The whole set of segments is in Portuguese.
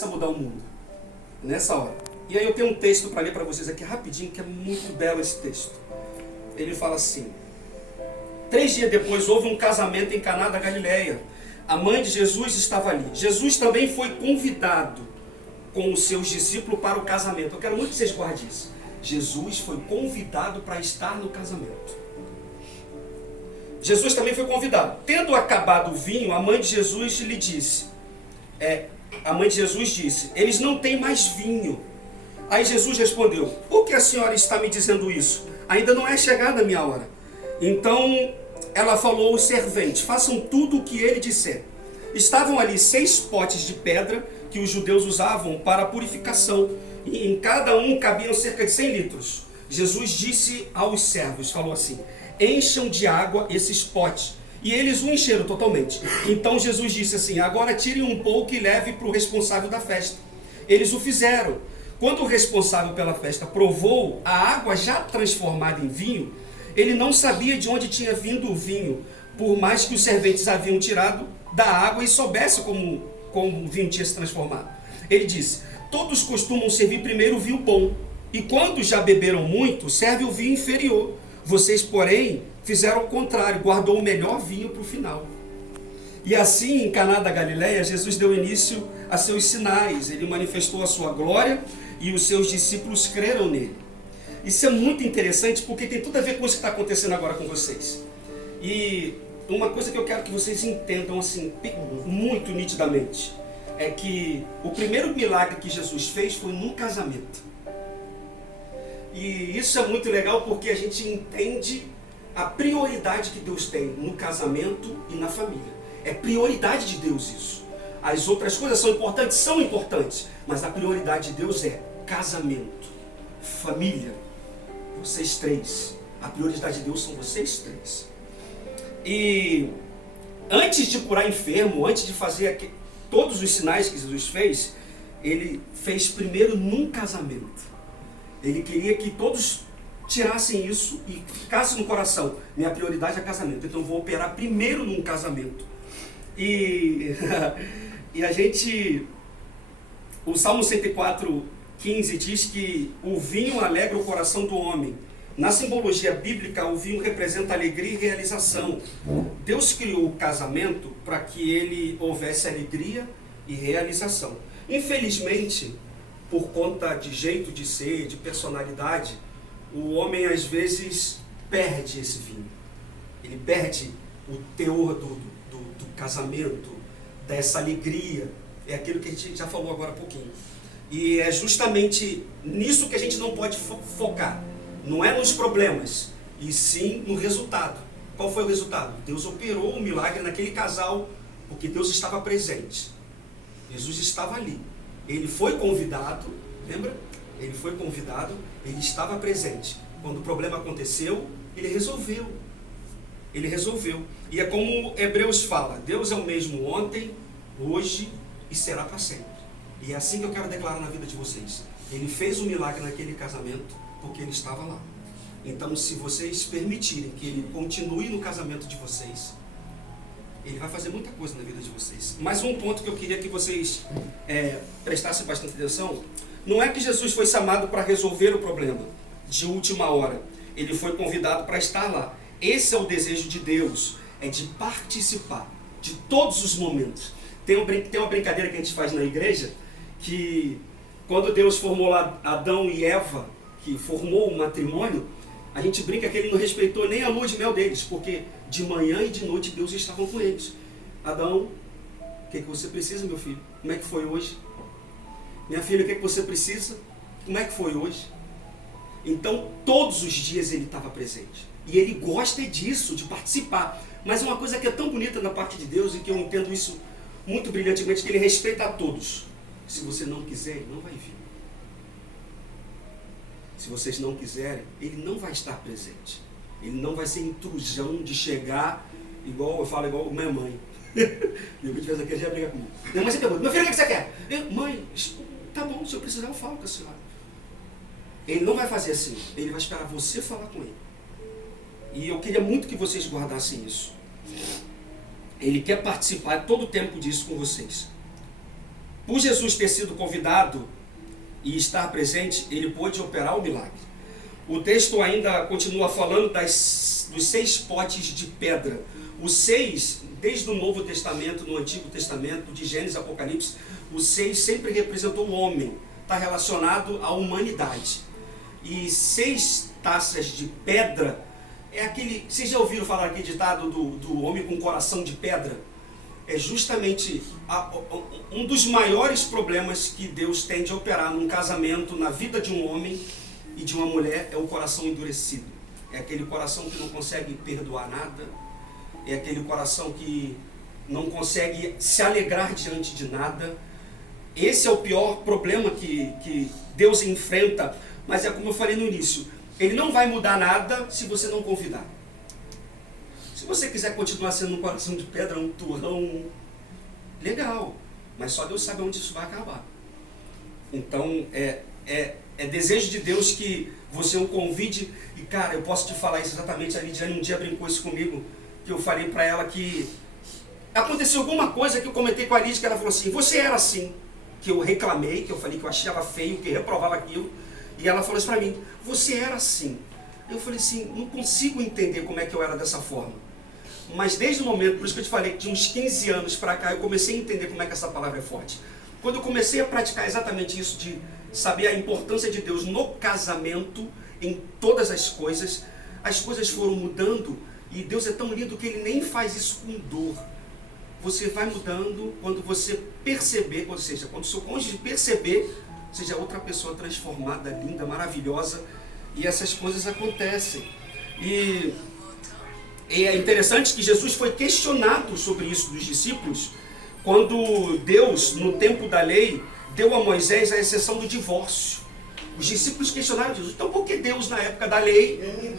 a mudar o mundo, nessa hora. E aí eu tenho um texto para ler para vocês aqui rapidinho, que é muito belo esse texto. Ele fala assim: 3 dias depois houve um casamento em Caná da Galileia. A mãe de Jesus estava ali. Jesus também foi convidado com os seus discípulos para o casamento. Eu quero muito que vocês guardem isso. Jesus foi convidado para estar no casamento. Jesus também foi convidado. Tendo acabado o vinho, a mãe de Jesus lhe disse, eles não têm mais vinho. Aí Jesus respondeu: por que a senhora está me dizendo isso? Ainda não é chegada a minha hora. Então ela falou aos serventes: façam tudo o que ele disser. Estavam ali 6 potes de pedra que os judeus usavam para a purificação, e em cada um cabiam cerca de 100 litros. Jesus disse aos servos, falou assim: encham de água esses potes. E eles o encheram totalmente. Então Jesus disse assim: agora tirem um pouco e leve para o responsável da festa. Eles o fizeram. Quando o responsável pela festa provou a água já transformada em vinho, ele não sabia de onde tinha vindo o vinho, por mais que os serventes haviam tirado da água e soubesse como o vinho tinha se transformado. Ele disse: todos costumam servir primeiro o vinho bom, e quando já beberam muito, serve o vinho inferior. Vocês, porém, fizeram o contrário, guardou o melhor vinho para o final. E assim, em Caná da Galileia, Jesus deu início a seus sinais. Ele manifestou a sua glória e os seus discípulos creram nele. Isso é muito interessante porque tem tudo a ver com isso que está acontecendo agora com vocês. E uma coisa que eu quero que vocês entendam assim, muito nitidamente, é que o primeiro milagre que Jesus fez foi num casamento. E isso é muito legal porque a gente entende a prioridade que Deus tem no casamento e na família. É prioridade de Deus isso. As outras coisas são importantes, mas a prioridade de Deus é casamento, família, vocês 3. A prioridade de Deus são vocês 3. E antes de curar enfermo, antes de fazer todos os sinais que Jesus fez, ele fez primeiro num casamento. Ele queria que todos tirassem isso e ficasse no coração: minha prioridade é casamento, então eu vou operar primeiro num casamento. E o Salmo 104:15 diz que o vinho alegra o coração do homem. Na simbologia bíblica, o vinho representa alegria e realização. Deus criou o casamento para que ele houvesse alegria e realização. Infelizmente, por conta de jeito de ser, de personalidade, o homem às vezes perde esse vinho. Ele perde o teor do casamento, dessa alegria. É aquilo que a gente já falou agora há pouquinho. E é justamente nisso que a gente não pode focar. Não é nos problemas, e sim no resultado. Qual foi o resultado? Deus operou um milagre naquele casal, porque Deus estava presente. Jesus estava ali. Ele foi convidado, lembra? Ele foi convidado, ele estava presente. Quando o problema aconteceu, ele resolveu. Ele resolveu. E é como Hebreus fala: Deus é o mesmo ontem, hoje e será para sempre. E é assim que eu quero declarar na vida de vocês. Ele fez um milagre naquele casamento porque ele estava lá. Então, se vocês permitirem que ele continue no casamento de vocês, ele vai fazer muita coisa na vida de vocês. Mas um ponto que eu queria que vocês prestassem bastante atenção: não é que Jesus foi chamado para resolver o problema de última hora. Ele foi convidado para estar lá. Esse é o desejo de Deus, é de participar de todos os momentos. Tem uma brincadeira que a gente faz na igreja, que quando Deus formou lá Adão e Eva, que formou o matrimônio, a gente brinca que ele não respeitou nem a lua de mel deles, porque de manhã e de noite Deus estava com eles. Adão, o que você precisa, meu filho? Como é que foi hoje? Minha filha, o que você precisa? Como é que foi hoje? Então, todos os dias ele estava presente. E ele gosta disso, de participar. Mas é uma coisa que é tão bonita da parte de Deus, e que eu entendo isso muito brilhantemente, que ele respeita a todos. Se você não quiser, ele não vai vir. Se vocês não quiserem, ele não vai estar presente. Ele não vai ser intrusão de chegar, igual minha mãe. Meu filho fez aqui, já briga comigo. Minha mãe sempre pergunta: meu filho, o que você quer? Mãe, tá bom, se eu precisar eu falo com a senhora. Ele não vai fazer assim. Ele vai esperar você falar com ele. E eu queria muito que vocês guardassem isso. Ele quer participar todo o tempo disso com vocês. Por Jesus ter sido convidado e estar presente, ele pôde operar o milagre. O texto ainda continua falando dos 6 potes de pedra. Os 6, desde o Novo Testamento, no Antigo Testamento, de Gênesis e Apocalipse, o 6 sempre representou o homem, está relacionado à humanidade. E 6 taças de pedra é aquele... Vocês já ouviram falar aquele ditado do homem com coração de pedra? É justamente um dos maiores problemas que Deus tem de operar num casamento, na vida de um homem e de uma mulher, é o coração endurecido. É aquele coração que não consegue perdoar nada, é aquele coração que não consegue se alegrar diante de nada. Esse é o pior problema que Deus enfrenta, mas é como eu falei no início, ele não vai mudar nada se você não convidar. Se você quiser continuar sendo um coração de pedra, um turrão, legal, mas só Deus sabe onde isso vai acabar. Então, é desejo de Deus que você o convide. E cara, eu posso te falar isso exatamente. A Lidiane um dia brincou isso comigo, que eu falei para ela que aconteceu alguma coisa que eu comentei com a Lidia, que ela falou assim, você era assim, que eu reclamei, que eu falei que eu achava feio, que eu reprovava aquilo, e ela falou isso para mim, você era assim. Eu falei assim, não consigo entender como é que eu era dessa forma. Mas desde o momento, por isso que eu te falei, que de uns 15 anos para cá, eu comecei a entender como é que essa palavra é forte. Quando eu comecei a praticar exatamente isso, de saber a importância de Deus no casamento, em todas as coisas foram mudando, e Deus é tão lindo que Ele nem faz isso com dor. Você vai mudando quando você perceber, ou seja, quando o seu cônjuge perceber, seja outra pessoa transformada, linda, maravilhosa, e essas coisas acontecem. E é interessante que Jesus foi questionado sobre isso dos discípulos, quando Deus, no tempo da lei, deu a Moisés a exceção do divórcio. Os discípulos questionaram Jesus, então por que Deus, na época da lei,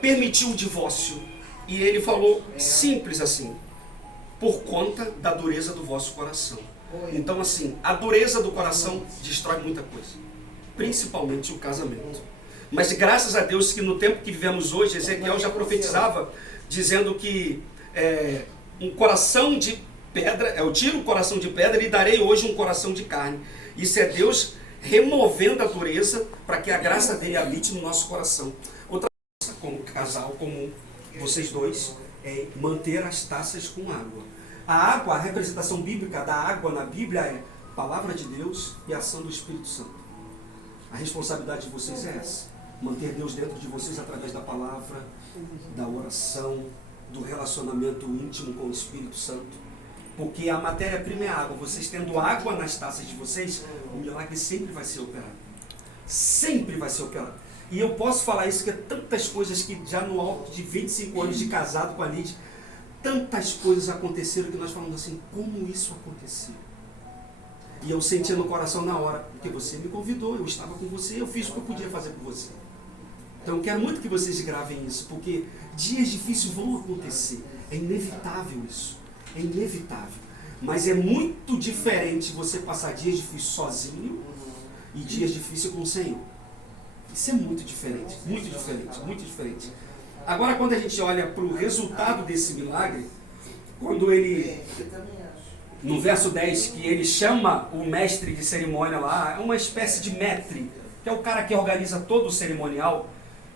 permitiu o divórcio? E ele falou, simples assim, por conta da dureza do vosso coração. Então assim, a dureza do coração destrói muita coisa, principalmente o casamento. Mas graças a Deus que no tempo que vivemos hoje, Ezequiel já profetizava, dizendo que um coração de pedra, eu tiro o coração de pedra e darei hoje um coração de carne. Isso é Deus removendo a dureza para que a graça dele habite no nosso coração. Outra coisa, como casal comum, vocês dois, é manter as taças com água. A água, a representação bíblica da água na Bíblia é palavra de Deus e ação do Espírito Santo. A responsabilidade de vocês é essa, manter Deus dentro de vocês através da palavra, da oração, do relacionamento íntimo com o Espírito Santo. Porque a matéria-prima é a água. Vocês tendo água nas taças de vocês, o milagre sempre vai ser operado. Sempre vai ser operado. E eu posso falar isso, que é tantas coisas que já no alto de 25 anos de casado com a Lídia, tantas coisas aconteceram que nós falamos assim, como isso aconteceu? E eu sentia no coração na hora, porque você me convidou, eu estava com você, eu fiz o que eu podia fazer por você. Então eu quero muito que vocês gravem isso, porque dias difíceis vão acontecer. É inevitável isso. É inevitável. Mas é muito diferente você passar dias difíceis sozinho e dias difíceis com o Senhor. Isso é muito diferente, muito diferente, muito diferente. Agora, quando a gente olha para o resultado desse milagre, quando ele, no verso 10, que ele chama o mestre de cerimônia lá, é uma espécie de maître, que é o cara que organiza todo o cerimonial.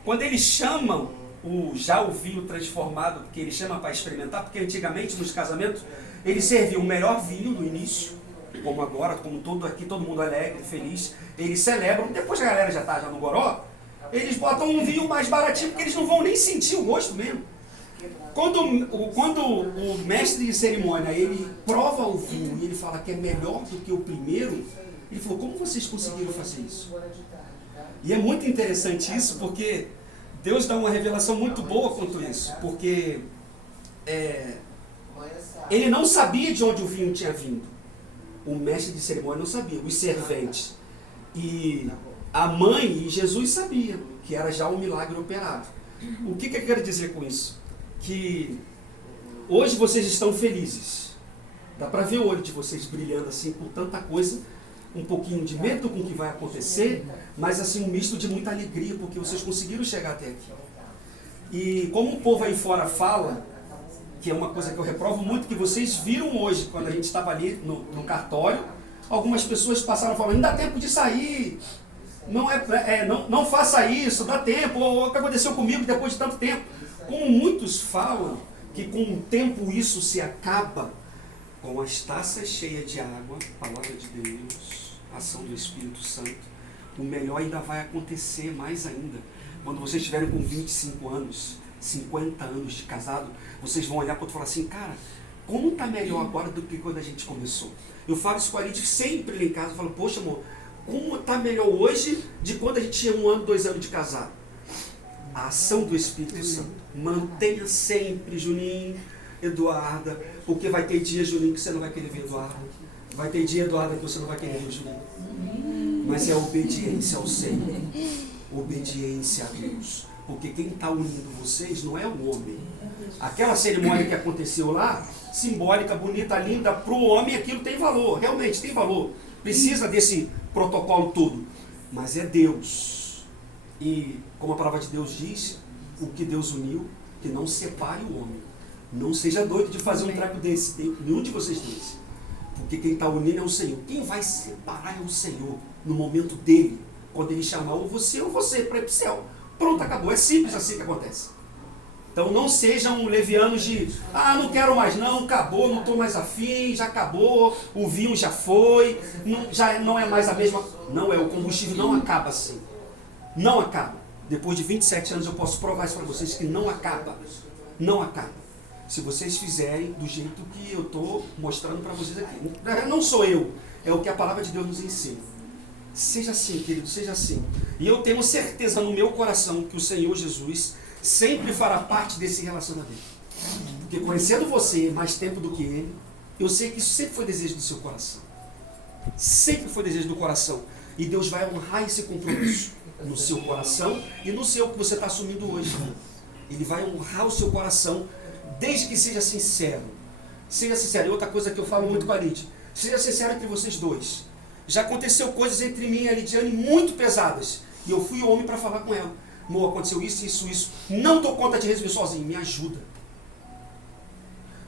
Quando eles chamam o vinho transformado, que ele chama para experimentar, porque antigamente nos casamentos eles serviam o melhor vinho no início, como agora, como todo mundo alegre, feliz, eles celebram, depois que a galera já está no goró, eles botam um vinho mais baratinho, porque eles não vão nem sentir o gosto mesmo. Quando o mestre de cerimônia, ele prova o vinho e ele fala que é melhor do que o primeiro, ele falou, como vocês conseguiram fazer isso? E é muito interessante isso, porque Deus dá uma revelação muito boa quanto isso, porque ele não sabia de onde o vinho tinha vindo. O mestre de cerimônia não sabia, os serventes. E a mãe e Jesus sabiam que era já um milagre operado. O que eu quero dizer com isso? Que hoje vocês estão felizes. Dá para ver o olho de vocês brilhando assim com tanta coisa, um pouquinho de medo com o que vai acontecer, mas assim um misto de muita alegria, porque vocês conseguiram chegar até aqui. E como o povo aí fora fala, que é uma coisa que eu reprovo muito, que vocês viram hoje, quando a gente estava ali no cartório, Algumas pessoas passaram falando, não dá tempo de sair, não faça isso, dá tempo, ou o que aconteceu comigo depois de tanto tempo. Como muitos falam que com o tempo isso se acaba, com as taças cheias de água, palavra de Deus, ação do Espírito Santo, o melhor ainda vai acontecer mais ainda. Quando vocês estiverem com 25 anos, 50 anos de casado, vocês vão olhar para o outro e falar assim, cara, como está melhor agora do que quando a gente começou? Eu falo isso com a gente sempre lá em casa, eu falo, poxa amor, como está melhor hoje de quando a gente tinha 1 ano, 2 anos de casado? A ação do Espírito Santo. Mantenha sempre, Juninho, Eduarda, porque vai ter dia, Juninho, que você não vai querer ver Eduarda. Vai ter dia, Eduarda, que você não vai querer ver Juninho. Mas é obediência ao Senhor. Obediência a Deus. Porque quem está unindo vocês não é o homem. Aquela cerimônia que aconteceu lá, simbólica, bonita, linda, para o homem aquilo tem valor, realmente tem valor. Precisa desse protocolo todo. Mas é Deus. E como a palavra de Deus diz, o que Deus uniu, que não separe o homem. Não seja doido de fazer um treco desse, nenhum de vocês dois. Porque quem está unindo é o Senhor. Quem vai separar é o Senhor, no momento dele, quando ele chamar ou você para ir para o céu. Pronto, acabou. É simples assim que acontece. Então não sejam levianos de, não quero mais não, acabou, não estou mais afim, já acabou, o vinho já foi, já não é mais a mesma. Não é, o combustível não acaba assim. Não acaba. Depois de 27 anos eu posso provar isso para vocês que não acaba. Não acaba. Se vocês fizerem do jeito que eu estou mostrando para vocês aqui. Não sou eu, é o que a palavra de Deus nos ensina. Seja assim, querido, seja assim. E eu tenho certeza no meu coração que o Senhor Jesus sempre fará parte desse relacionamento. Porque conhecendo você mais tempo do que ele, eu sei que isso sempre foi desejo do seu coração. Sempre foi desejo do coração. E Deus vai honrar esse compromisso no seu coração e no seu que você está assumindo hoje. Ele vai honrar o seu coração desde que seja sincero. Seja sincero. E outra coisa que eu falo muito com a Lidia, seja sincero entre vocês dois. Já aconteceu coisas entre mim e a Lidiane muito pesadas. E eu fui homem para falar com ela. Amor, aconteceu isso, isso, isso. Não dou conta de resolver sozinho. Me ajuda.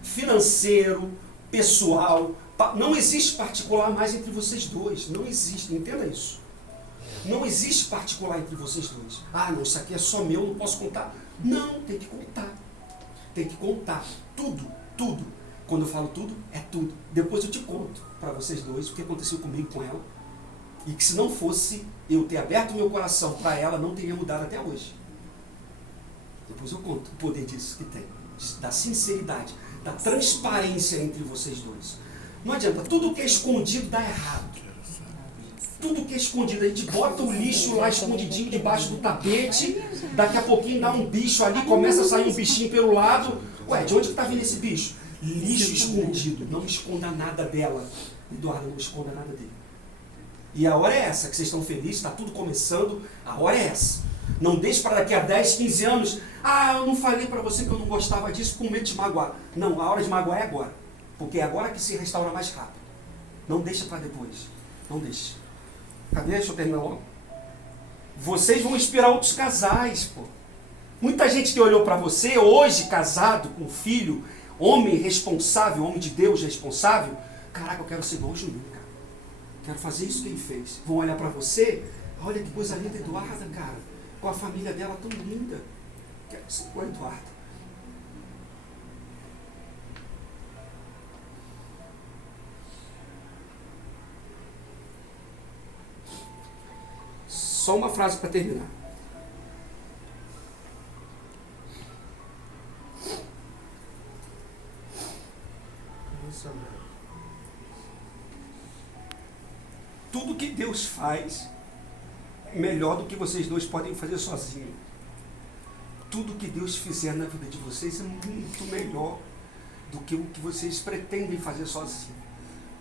Financeiro, pessoal. Não existe particular mais entre vocês dois. Não existe. Entenda isso. Não existe particular entre vocês dois. Não, isso aqui é só meu, não posso contar. Não, tem que contar. Tem que contar. Tudo, tudo. Quando eu falo tudo, é tudo. Depois eu te conto para vocês dois o que aconteceu comigo com ela. E que se não fosse eu ter aberto o meu coração para ela, não teria mudado até hoje. Depois eu conto o poder disso que tem. Da sinceridade, da transparência entre vocês dois. Não adianta, tudo que é escondido dá errado. Tudo que é escondido, a gente bota o lixo lá escondidinho debaixo do tapete, daqui a pouquinho dá um bicho ali, começa a sair um bichinho pelo lado. Ué, de onde que está vindo esse bicho? Lixo escondido, não esconda nada dela. Eduardo, não esconda nada dele. E a hora é essa, que vocês estão felizes, está tudo começando, a hora é essa. Não deixe para daqui a 10, 15 anos, eu não falei para você que eu não gostava disso com medo de magoar. Não, a hora de magoar é agora. Porque é agora que se restaura mais rápido. Não deixa para depois. Não deixa. Cadê? Deixa eu terminar logo. Vocês vão inspirar outros casais, pô. Muita gente que olhou para você, hoje casado, com filho, homem responsável, homem de Deus responsável, caraca, eu quero ser igual o Juninho, cara. Quero fazer isso que ele fez. Vão olhar para você, olha que coisa linda, Eduarda, cara. Com a família dela tão linda. Quero ser igual a Eduarda. Só uma frase para terminar. Tudo que Deus faz é melhor do que vocês dois podem fazer sozinhos. Tudo que Deus fizer na vida de vocês é muito melhor do que o que vocês pretendem fazer sozinhos.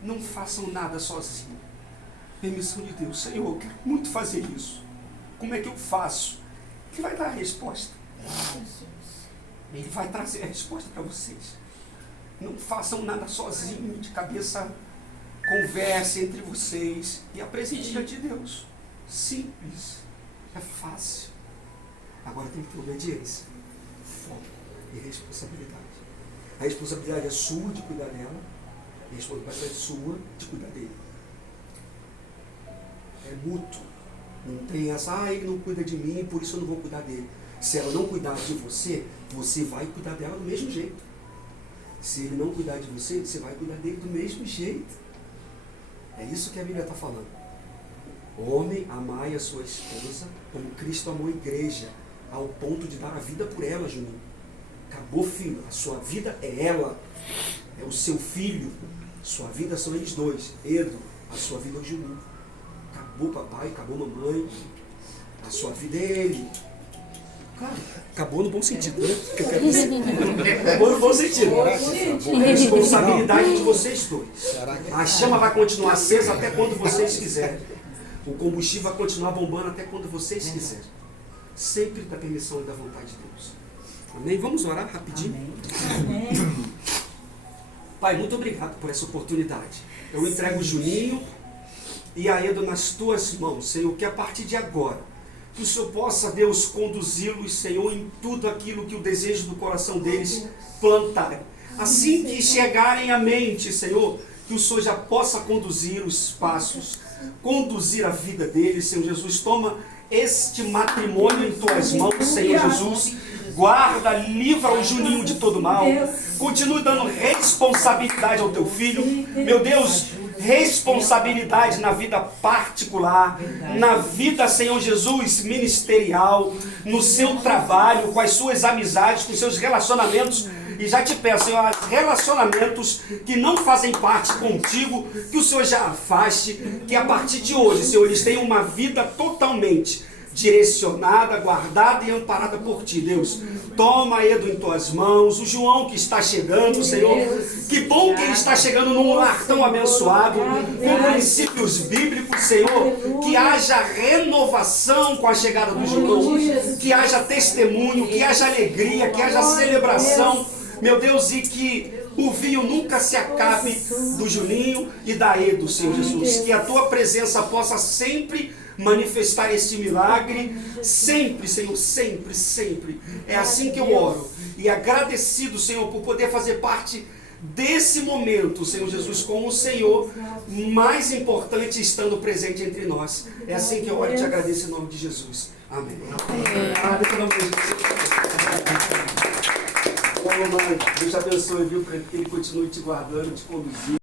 Não façam nada sozinhos. Permissão de Deus. Senhor, eu quero muito fazer isso. Como é que eu faço? Ele vai dar a resposta. Ele vai trazer a resposta para vocês. Não façam nada sozinho, de cabeça. Converse entre vocês e apresente diante de Deus. Simples. É fácil. Agora tem que ter obediência, foco e responsabilidade. A responsabilidade é sua de cuidar dela. A responsabilidade é sua de cuidar dele. É mútuo. Não tem essa, ele não cuida de mim, por isso eu não vou cuidar dele. Se ela não cuidar de você, você vai cuidar dela do mesmo jeito. Se ele não cuidar de você, você vai cuidar dele do mesmo jeito. É isso que a Bíblia está falando. Homem, amai a sua esposa como Cristo amou a igreja, ao ponto de dar a vida por ela, Juninho. Acabou, filho. A sua vida é ela. É o seu filho. Sua vida são eles dois. Edo, a sua vida é o Juninho. Acabou papai, acabou mamãe. A sua vida é ele. Claro, acabou no bom sentido, né? Eu quero dizer. Acabou no bom sentido. A responsabilidade de vocês dois. A chama vai continuar acesa até quando vocês quiserem. O combustível vai continuar bombando até quando vocês quiserem. Sempre da permissão e da vontade de Deus. Amém? Vamos orar rapidinho? Amém. Pai, muito obrigado por essa oportunidade. Eu entrego o Juninho e a Edo nas tuas mãos, Senhor, que a partir de agora, que o Senhor possa, Deus, conduzi-los, Senhor, em tudo aquilo que o desejo do coração deles plantarem. Assim que chegarem à mente, Senhor, que o Senhor já possa conduzir os passos, conduzir a vida deles, Senhor Jesus. Toma este matrimônio em tuas mãos, Senhor Jesus. Guarda, livra o Juninho de todo mal. Continue dando responsabilidade ao teu filho. Meu Deus, responsabilidade na vida particular, na vida, Senhor Jesus, ministerial, no seu trabalho, com as suas amizades, com os seus relacionamentos. E já te peço, Senhor, relacionamentos que não fazem parte contigo, que o Senhor já afaste, que a partir de hoje, Senhor, eles tenham uma vida totalmente direcionada, guardada e amparada por ti, Deus. Toma Edo em tuas mãos, o João que está chegando, Senhor. Que bom que ele está chegando num lar tão abençoado, com princípios bíblicos, Senhor. Que haja renovação com a chegada do João, que haja testemunho, que haja alegria, que haja celebração, meu Deus, e que o vinho nunca se acabe do Juninho e da Edo, Senhor Jesus. Que a tua presença possa sempre manifestar esse milagre, sempre, Senhor, sempre, sempre. É assim que eu oro. E agradecido, Senhor, por poder fazer parte desse momento, Senhor Jesus, com o Senhor mais importante estando presente entre nós. É assim que eu oro e te agradeço em nome de Jesus. Amém. Deus te abençoe, viu? Para que Ele continue te guardando, te conduzindo.